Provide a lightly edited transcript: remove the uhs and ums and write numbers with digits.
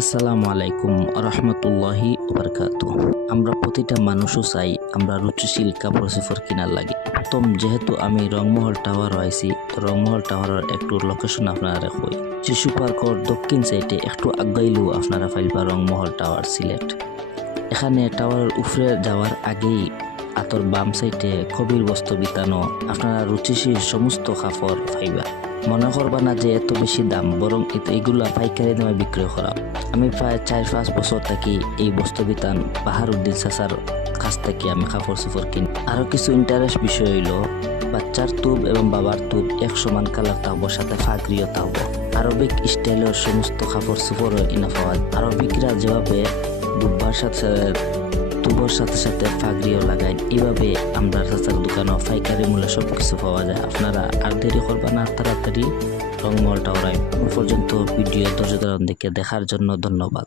আসসালামু আলাইকুম রহমতুল্লাহি ওবারকাতুহ। আমরা প্রতিটা মানুষও চাই আমরা রুচিশীল কাপড় চোপড় কিনার লাগে। প্রথম যেহেতু আমি রংমহল টাওয়ার আইছি, তো রংমহল টাওয়ারের একটু লোকেশন আপনারা কই। শিশু পার্কর দক্ষিণ সাইডে একটু আগাইলেও আপনারা পাইবা রংমহল টাওয়ার সিলেট। এখানে টাওয়ারের উপরে যাওয়ার আগেই আতর বাম সাইডে কবির বস্ত্র বিতানো আপনারা রুচিশীল সমস্ত কাপড় পাইবা। মনে করবা না যে এত বেশি দাম, বরং এগুলা পাইকারি দামে বিক্রয় করা। আমি প্রায় 4-5 বছর থাকি এই বস্ত্র বিতান বাহারুদ্দিন চাচার কাছ থেকে আমি কাপড় চোপড় কিনি। আরো কিছু ইন্টারেস্ট বিষয় হইল, বাচ্চার তুব এবং বাবার তুব এক সমান কালার থাকবো, সাথে ফাগরিও থাকবো। আরবিক স্টাইলের সমস্ত কাপড় চোপড় ইনা পাওয়া যায়। আরবিকরা যেভাবে দুব্বার সাথে তুবর সাথে সাথে ফাগরিও লাগায়, এইভাবে আমরা চাচার দোকানে পাইকারি মূল্যে সব কিছু পাওয়া যায়। আপনারা আর দেরি করবা না, তাড়াতাড়ি রংমহল টাওয়ার পর্যন্ত ভিডিও ধৈর্য ধারণ দেখে দেখার জন্য ধন্যবাদ।